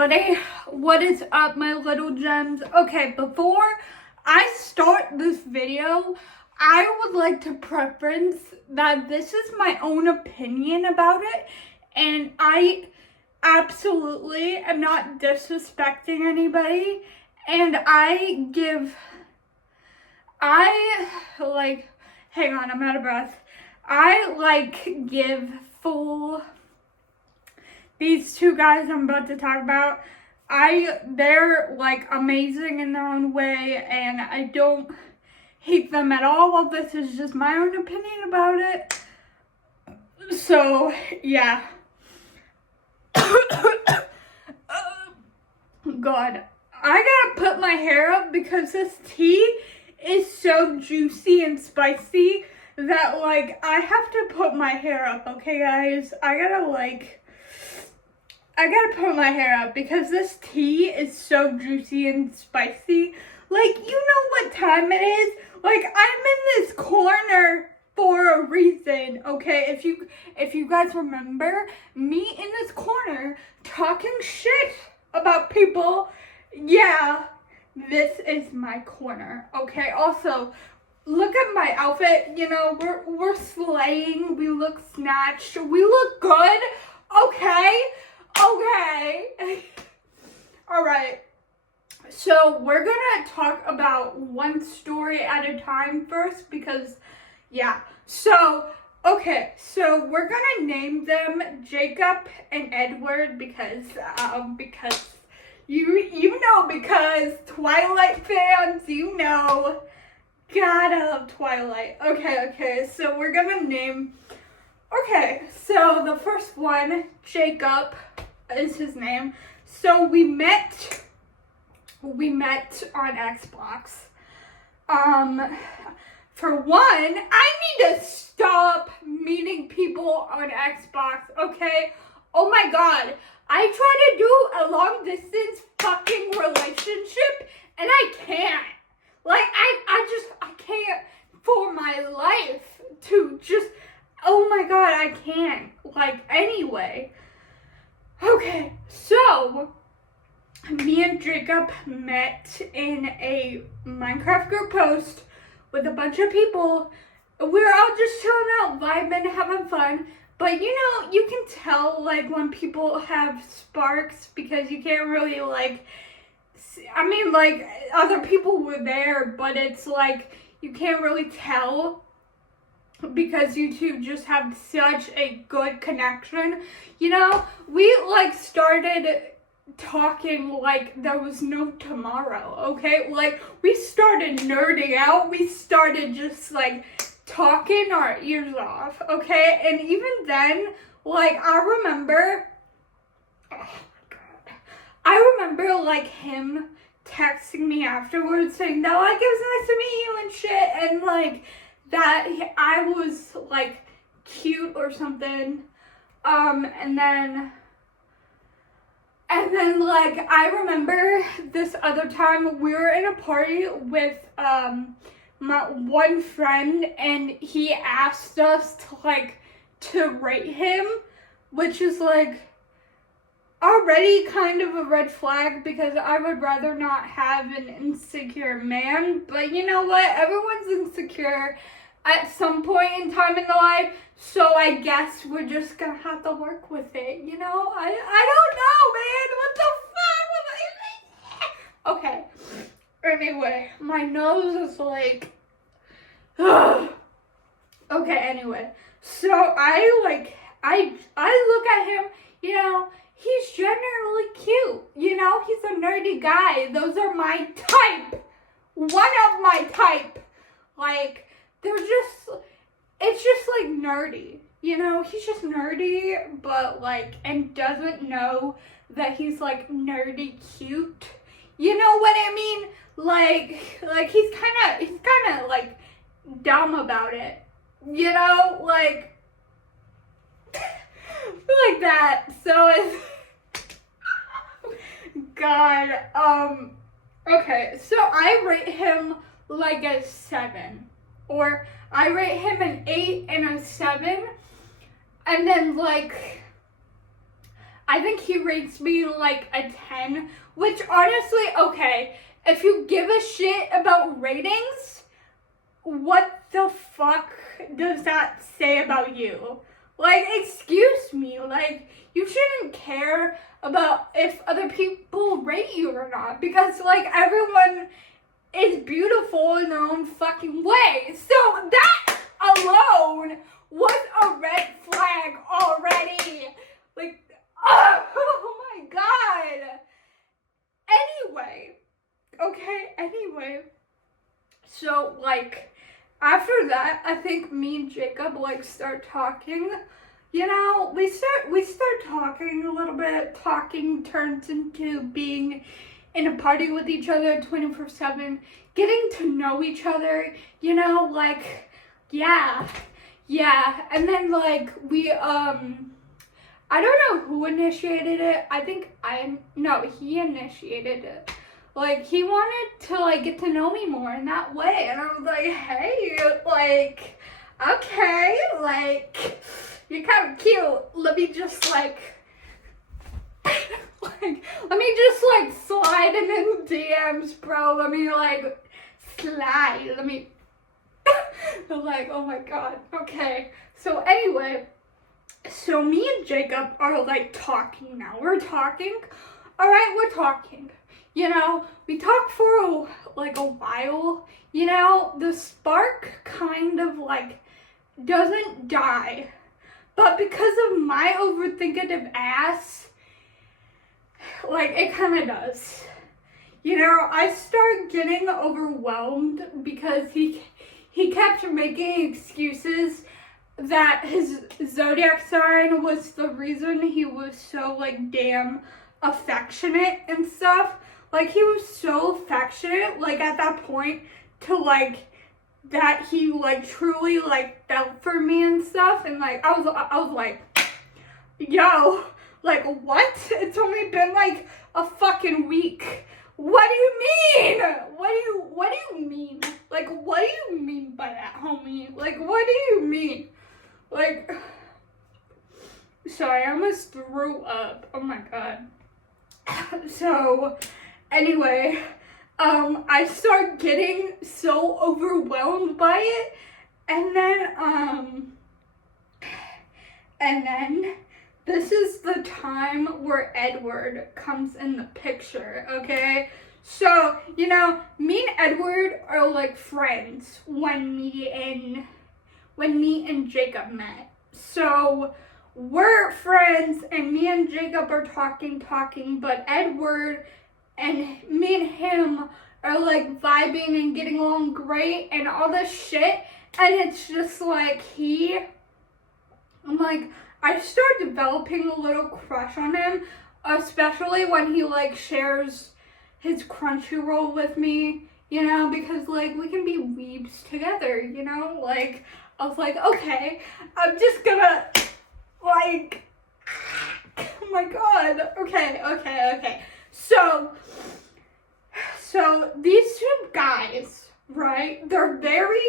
everybody, what is up my little gems? Okay, before I start this video, I would like to preference that this is my own opinion about it, and I absolutely am not disrespecting anybody, and hang on, I'm out of breath. Give full, these two guys I'm about to talk about, they're amazing in their own way, and I don't hate them at all. Well, this is just my own opinion about it. So, yeah. God, I gotta put my hair up because this tea is so juicy and spicy that I have to put my hair up, okay guys? I gotta put my hair up because this tea is so juicy and spicy. You know what time it is? I'm in this corner for a reason, okay? If you guys remember me in this corner talking shit about people, yeah, this is my corner, okay? Also, look at my outfit, you know, we're slaying, we look snatched, we look good, okay? Okay. All right. So we're gonna talk about one story at a time first because, yeah. So, okay. So we're gonna name them Jacob and Edward because because Twilight fans, you know, gotta love Twilight. Okay. So we're gonna name. Okay. So the first one, Jacob, is his name. So we met on Xbox. For one, I need to stop meeting people on Xbox, okay? Oh my god, I try to do a long distance fucking relationship and I can't. I can't for my life to just, oh my god, I can't. Anyway. Okay, so me and Jacob met in a Minecraft group post with a bunch of people. We're all just chilling out, vibing, having fun. But you know, you can tell when people have sparks because you can't really other people were there, but it's you can't really tell because you two just have such a good connection. You know, we started talking like there was no tomorrow, okay? We started nerding out. We started just talking our ears off, okay? And even then, I remember him texting me afterwards saying that it was nice to meet you and shit, and that I was cute or something. And then I remember this other time we were in a party with my one friend, and he asked us to rate him, which is already kind of a red flag because I would rather not have an insecure man. But you know what? Everyone's insecure at some point in time in their life, so I guess we're just gonna have to work with it, you know? I don't know, man. What the fuck was I? Okay. Anyway, my nose is ugh. Okay, anyway. So I look at him, you know, he's generally cute. You know, he's a nerdy guy. Those are my type. One of my type. It's just nerdy. You know, he's just nerdy, but and doesn't know that he's nerdy cute. You know what I mean? He's kinda dumb about it. You know, like that. So it's God, okay, so I rate him a 7. Or I rate him an 8 and a 7. And then I think he rates me like a 10, which honestly, okay, if you give a shit about ratings, what the fuck does that say about you? Like, excuse me, like, you shouldn't care about if other people rate you or not, because, like, everyone is beautiful in their own fucking way. So that alone was a red flag already. Like, oh my god. Anyway, so, like, after that, I think me and Jacob, like, start talking. You know, we start talking a little bit. Talking turns into being in a party with each other 24/7, getting to know each other, you know, like, yeah. And then, like, I don't know who initiated it. I think he initiated it. Like, he wanted to, like, get to know me more in that way. And I was like, hey, like, okay, like, you're kind of cute. Let me just, like, slide in DMs, bro. Let me, like, slide. I'm like, oh my god. Okay. So, anyway. So, me and Jacob are, like, talking now. We're talking. Alright, we're talking. You know, we talk for, a while. You know, the spark kind of, like, doesn't die. But because of my overthinkative ass, like, it kind of does. You know, I start getting overwhelmed because he kept making excuses that his zodiac sign was the reason he was so, like, damn affectionate and stuff. Like, he was so affectionate, like, at that point, to, like, that he, like, truly, like, felt for me and stuff. And, like, I was like, yo, like, what? It's only been, like, a fucking week. What do you mean? What do you mean? Like, what do you mean by that, homie? Like, what do you mean? Like, sorry, I almost threw up. Oh my god. So, anyway, I start getting so overwhelmed by it, and then this is the time where Edward comes in the picture, okay? So, you know, me and Edward are like friends when me and Jacob met. So, we're friends, and me and Jacob are talking, but Edward and me and him are like vibing and getting along great and all this shit. And it's just like I start developing a little crush on him, especially when he like shares his Crunchyroll with me, you know, because like we can be weebs together, you know, like I was like, okay, I'm just gonna like, oh my god, okay. So these two guys, right? They're very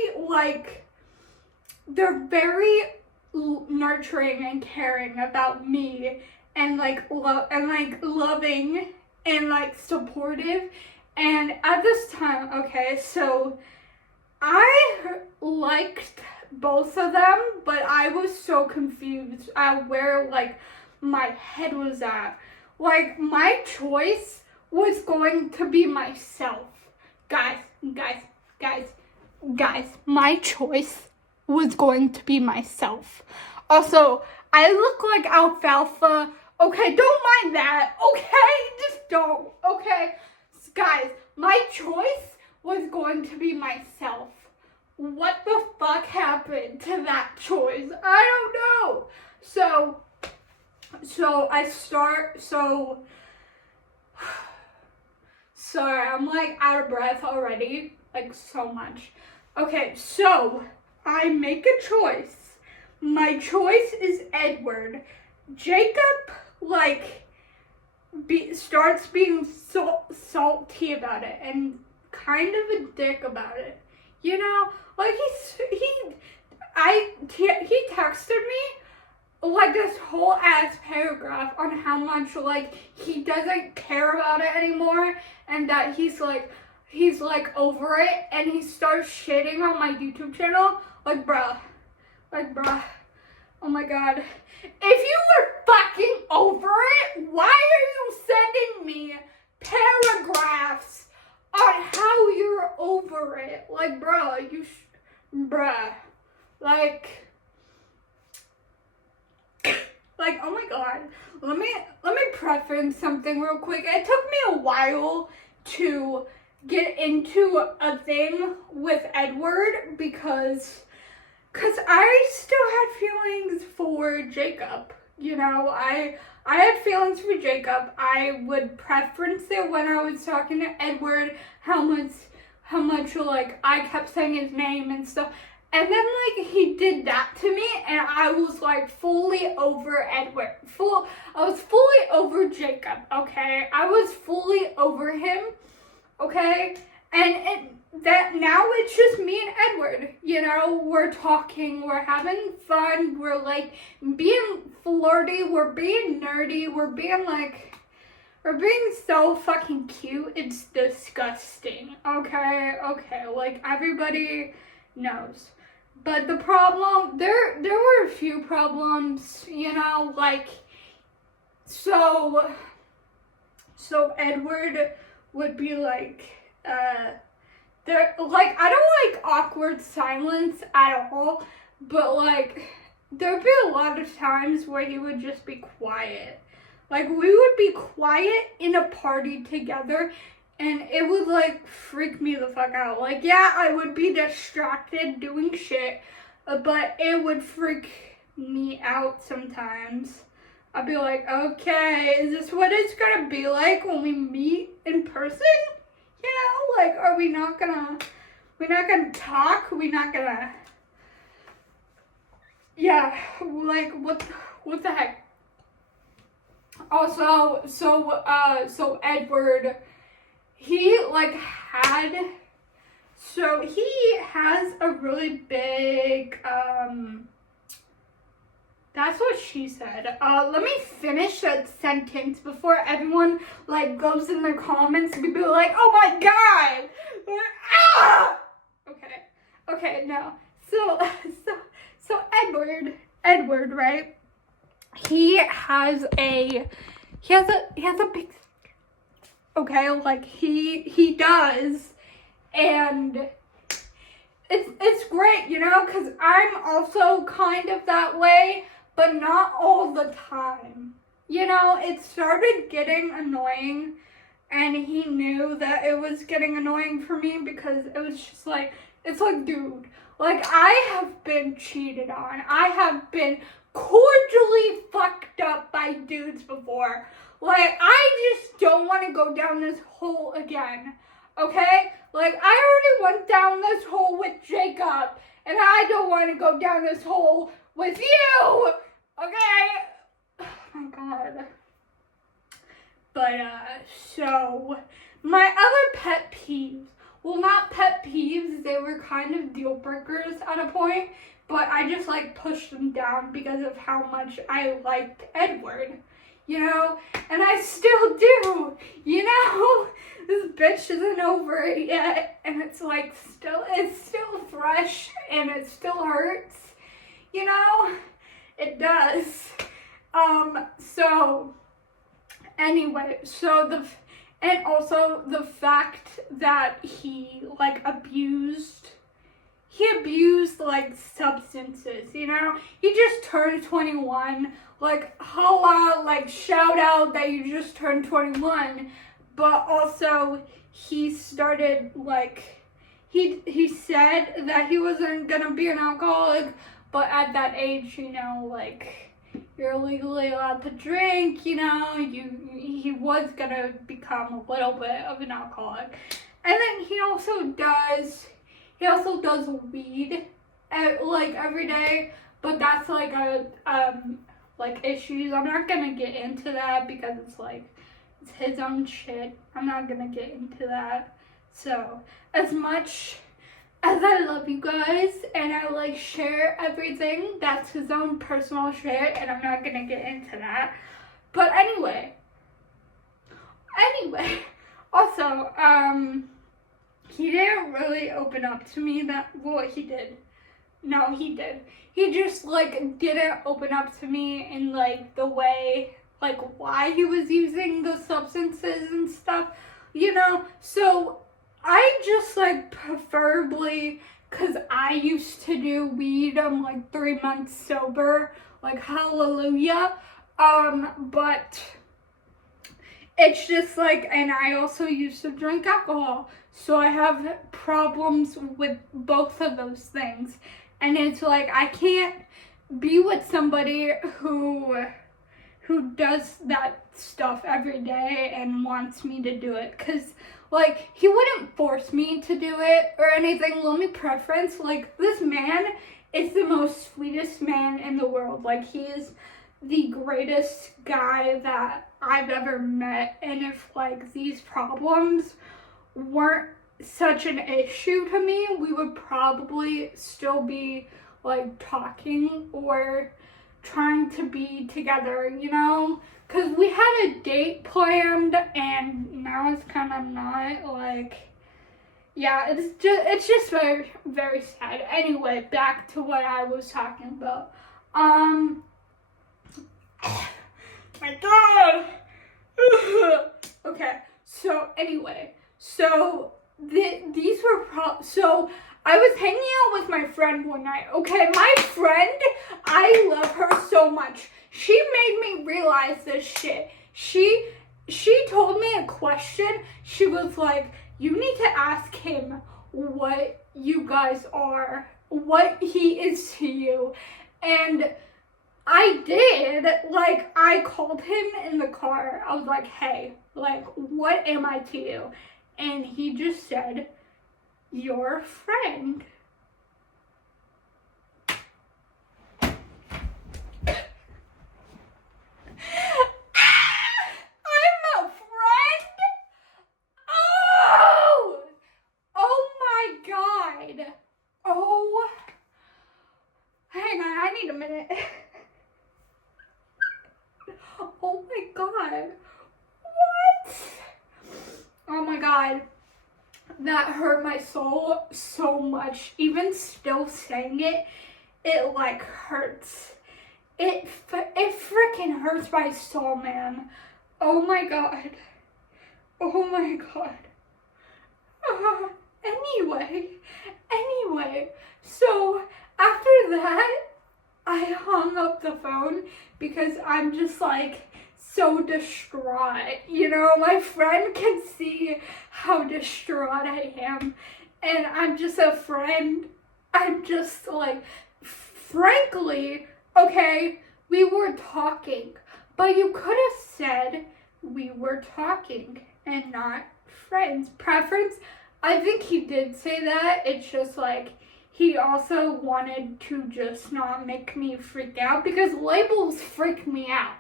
nurturing and caring about me, and like loving and like supportive. And at this time, okay, so I liked both of them, but I was so confused at where like my head was at. Like, my choice was going to be myself. Guys, my choice was going to be myself. Also, I look like alfalfa. Okay, don't mind that. Okay, just don't. Okay, guys, my choice was going to be myself. What the fuck happened to that choice? I don't know. Sorry, I'm like out of breath already, like so much. Okay, so I make a choice. My choice is Edward. Jacob, like, starts being salty about it and kind of a dick about it. You know, like he texted me like this whole ass paragraph on how much like he doesn't care about it anymore and that he's like over it, and he starts shitting on my YouTube channel. Like bruh, oh my god. If you were fucking over it, why are you sending me paragraphs on how you're over it? Like bruh, bruh, like oh my god. Let me preface something real quick. It took me a while to get into a thing with Edward because I still had feelings for Jacob. You know, I had feelings for Jacob. I would preference it when I was talking to Edward, how much like I kept saying his name and stuff. And then like he did that to me and I was like fully over Edward. I was fully over Jacob, okay? I was fully over him, okay? And that now it's just me and Edward, you know? We're talking, we're having fun, we're like being flirty, we're being nerdy, we're being so fucking cute, it's disgusting, okay? Like everybody knows. But the problem, there were a few problems, you know, like, so Edward would be like, I don't like awkward silence at all, but like, there'd be a lot of times where he would just be quiet. Like, we would be quiet in a party together, and it would, like, freak me the fuck out. Like, yeah, I would be distracted doing shit, but it would freak me out sometimes. I'd be like, okay, is this what it's gonna be like when we meet in person? You know, like, are we not gonna talk? We're not gonna, yeah, like, what the heck? Also, so Edward, he has a really big, that's what she said. Let me finish that sentence before everyone, like, goes in the comments and be like, oh my god! Ah! Okay, no. So Edward, right? He has a big, okay, like he does, and it's great, you know, because I'm also kind of that way, but not all the time. You know, it started getting annoying, and he knew that it was getting annoying for me because it was just like, it's like, dude, like, I have been cheated on. I have been cordially fucked up by dudes before. Like, I just don't want to go down this hole again, okay? Like, I already went down this hole with Jacob, and I don't want to go down this hole with you, okay? Oh my god. But, so, my other pet peeves, well, not pet peeves, they were kind of deal breakers at a point, but I just, like, pushed them down because of how much I liked Edward, you know? And I still do, you know? This bitch isn't over it yet, and it's, like, it's still fresh, and it still hurts, you know? It does. So, anyway, and also the fact that he, like, abused, like, substances, you know? He just turned 21, like, holla, like, shout out that you just turned 21, but also he started, like, he said that he wasn't gonna be an alcoholic, but at that age, you know, like, you're legally allowed to drink, you know, he was gonna become a little bit of an alcoholic. And then he also does weed, like, every day, but that's, like, like, issues. I'm not gonna get into that because it's, like, it's his own shit. I'm not gonna get into that. So, as much as I love you guys and I like share everything, that's his own personal shit and I'm not gonna get into that. But anyway, also, he didn't really open up to me that, well, he did. No, he did. He just, like, didn't open up to me in, like, the way, like, why he was using the substances and stuff, you know? So, I just, like, preferably, because I used to do weed, I'm, like, 3 months sober, like, hallelujah, but it's just, like, and I also used to drink alcohol, so I have problems with both of those things. And it's like, I can't be with somebody who does that stuff every day and wants me to do it. Because, like, he wouldn't force me to do it or anything. Let me preference, like, this man is the most sweetest man in the world. Like, he is the greatest guy that I've ever met. And if, like, these problems weren't such an issue to me, we would probably still be like talking or trying to be together, you know, because we had a date planned and now it's kind of not, like, yeah, it's just very, very sad. Anyway, back to what I was talking about. My God. Okay, so anyway, so these were so I was hanging out with my friend one night. Okay, my friend, I love her so much. She made me realize this shit. She told me a question. She was like, you need to ask him what you guys are, what he is to you. And I did. Like, I called him in the car. I was like, hey, like, what am I to you? And he just said, your friend. I'm a friend? Oh my God. Oh, hang on, I need a minute. Oh my God. What? Oh my God. That hurt my soul so much. Even still saying it, it like hurts. It freaking hurts my soul, man. Oh my God. Oh my God. Anyway, so after that, I hung up the phone because I'm just like so distraught. You know, my friend can see how distraught I am, and I'm just a friend. I'm just like, frankly, okay, we were talking, but you could have said we were talking and not friends. Preference, I think he did say that. It's just like, he also wanted to just not make me freak out because labels freak me out,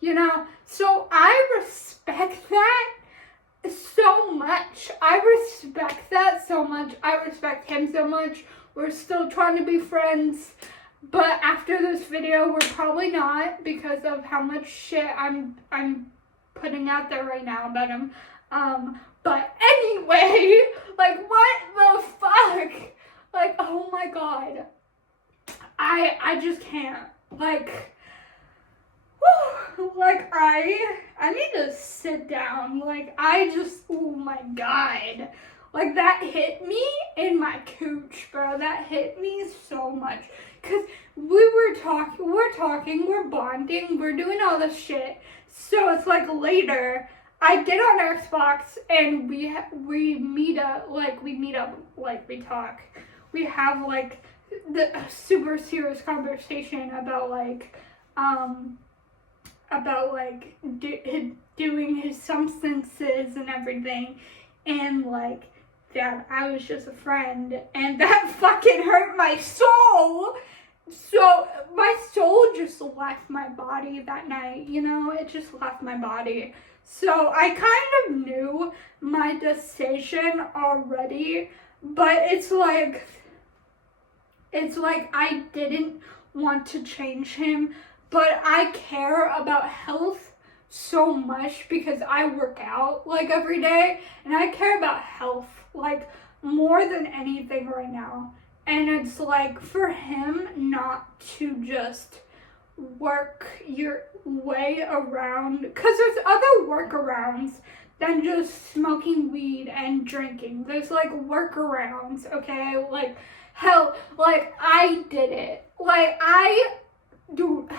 you know? So I respect that so much. I respect that so much. I respect him so much. We're still trying to be friends. But after this video, we're probably not because of how much shit I'm putting out there right now about him. But anyway, like, what the fuck? Like, oh my God. I just can't. Like, whew, like, I need to sit down. Like, oh my God. Like, that hit me in my cooch, bro. That hit me so much. Because we're talking, we're bonding, we're doing all this shit. So it's like later, I get on Xbox and we meet up, like we talk. We have like the super serious conversation about doing his substances and everything, and like that I was just a friend, and that fucking hurt my soul. So my soul just left my body that night, you know, it just left my body. So I kind of knew my decision already but it's like I didn't want to change him, but I care about health so much because I work out like every day, and I care about health like more than anything right now. And it's like for him not to just work your way around, because there's other workarounds than just smoking weed and drinking. There's like workarounds, okay? Like hell, like I did it. Like dude,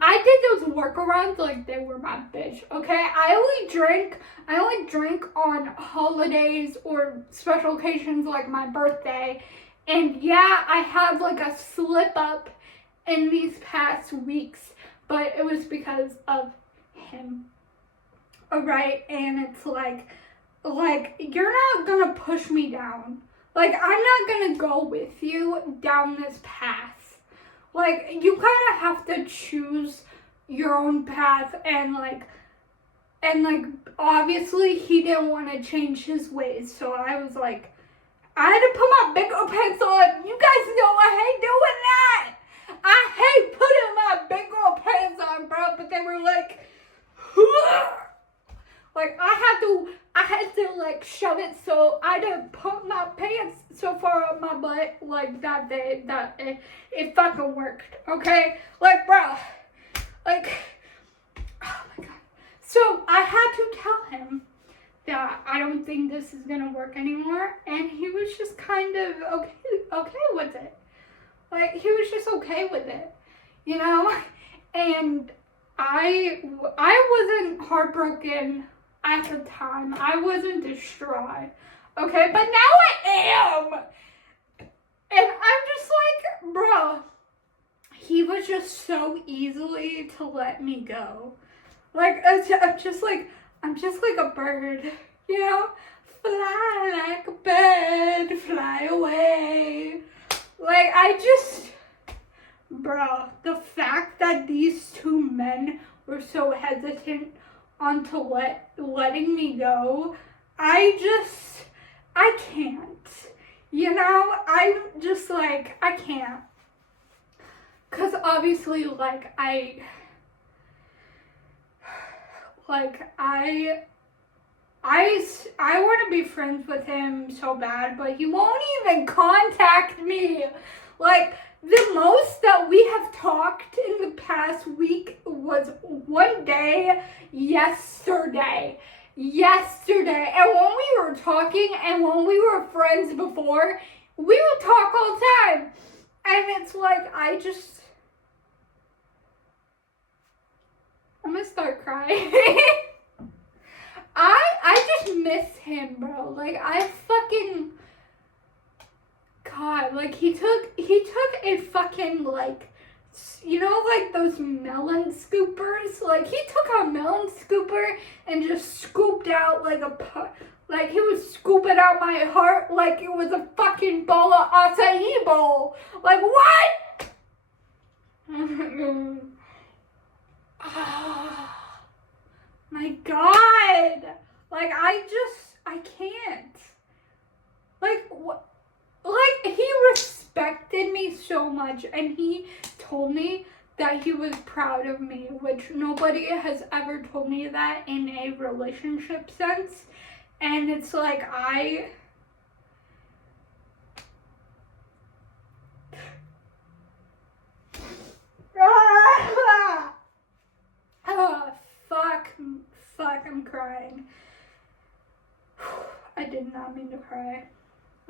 I did those workarounds like they were my bitch, okay? I only drink on holidays or special occasions like my birthday. And yeah, I have like a slip up in these past weeks, but it was because of him. Alright, and it's like you're not gonna push me down. Like, I'm not gonna go with you down this path. Like, you kind of have to choose your own path, and obviously he didn't want to change his ways, so I was like, I had to put my big old pants on. You guys know I hate doing that. I hate putting my big old pants on, bro, but they were like, like I had to like shove it, so I didn't put my pants so far up my butt like that day that it fucking worked, okay? Like, bro, like, oh my god. So I had to tell him that I don't think this is gonna work anymore, and he was just kind of okay with it. Like, he was just okay with it, you know? And I wasn't heartbroken at the time. I wasn't distraught, okay? But now I am! And I'm just like, bro, he was just so easily to let me go. Like, I'm just like a bird, you know? Fly like a bird, fly away. Like, bro, the fact that these two men were so hesitant onto letting me go, I can't. You know, I'm just like, I can't. Because obviously, like, I want to be friends with him so bad, but he won't even contact me. Like, the most that we have talked in the past week was one day yesterday. And when we were talking and when we were friends before, we would talk all the time. And it's like, I'm gonna start crying. I just miss him, bro. Like, God, like, he took a fucking, like, you know, like those melon scoopers? Like, he took a melon scooper and just scooped out like like he was scooping out my heart like it was a fucking bowl of acai bowl. Like, what? My God. Like, I can't. Like, what? Like, he respected me so much, and he told me that he was proud of me, which nobody has ever told me that in a relationship sense. And it's like, oh, fuck, I'm crying. I did not mean to cry.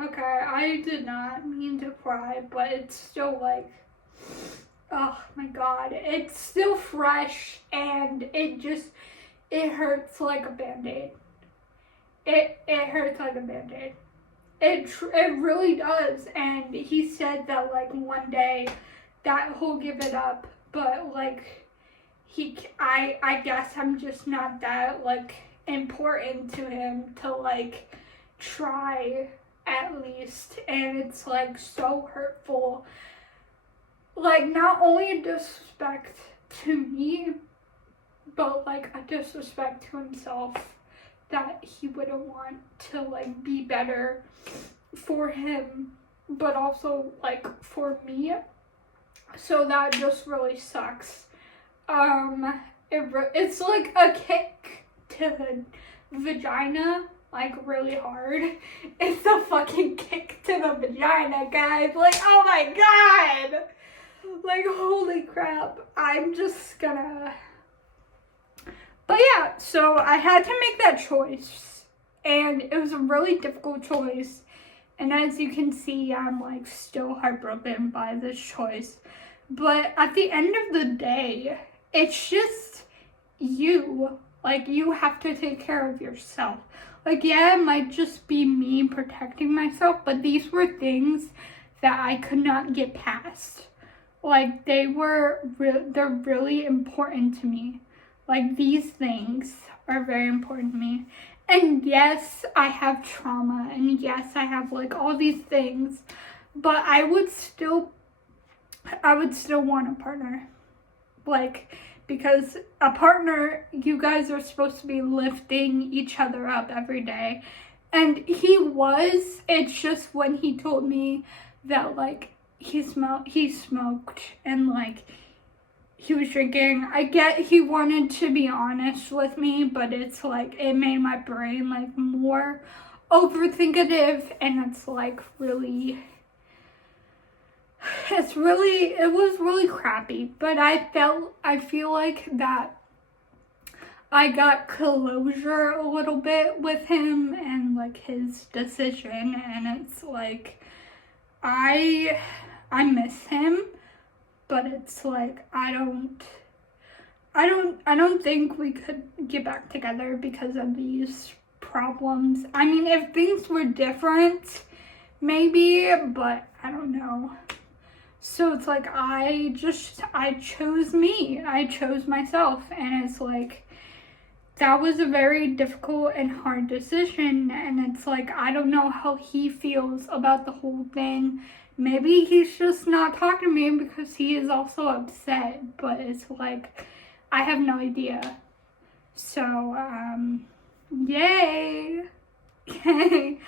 Okay, I did not mean to cry, but it's still like, oh my God, it's still fresh, and it hurts like a Band-Aid. It hurts like a Band-Aid. It really does, and he said that like one day that he'll give it up, but like I guess I'm just not that like important to him to like try at least, and it's like so hurtful. Like, not only a disrespect to me, but like a disrespect to himself, that he wouldn't want to like be better for him, but also like for me. So that just really sucks. It's like a kick to the vagina, like really hard. It's a fucking kick to the vagina, guys. Like, oh my god! Like, holy crap. I'm just gonna... But yeah, so I had to make that choice. And it was a really difficult choice. And as you can see, I'm like still heartbroken by this choice. But at the end of the day, it's just you. Like, you have to take care of yourself. Like, yeah, it might just be me protecting myself, but these were things that I could not get past. Like, they're really important to me. Like, these things are very important to me. And yes, I have trauma, and yes, I have like all these things, but I would still want a partner. Like, because a partner, you guys are supposed to be lifting each other up every day. And he was. It's just when he told me that like he smoked and like he was drinking. I get he wanted to be honest with me, but it's like it made my brain like more overthinkative, and it's like really, it was really crappy. But I feel like that I got closure a little bit with him and like his decision, and it's like I miss him. But it's like, I don't think we could get back together because of these problems. I mean, if things were different, maybe, but I don't know. So it's like, I chose me. I chose myself. And it's like, that was a very difficult and hard decision. And it's like, I don't know how he feels about the whole thing. Maybe he's just not talking to me because he is also upset, but it's like, I have no idea. So, yay. Yay.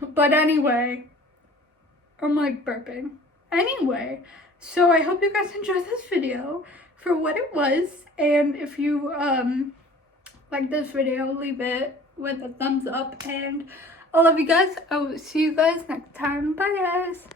But anyway, I'm like burping. Anyway, so I hope you guys enjoyed this video for what it was. And if you, like this video, leave it with a thumbs up, and I love you guys. I will see you guys next time. Bye, guys.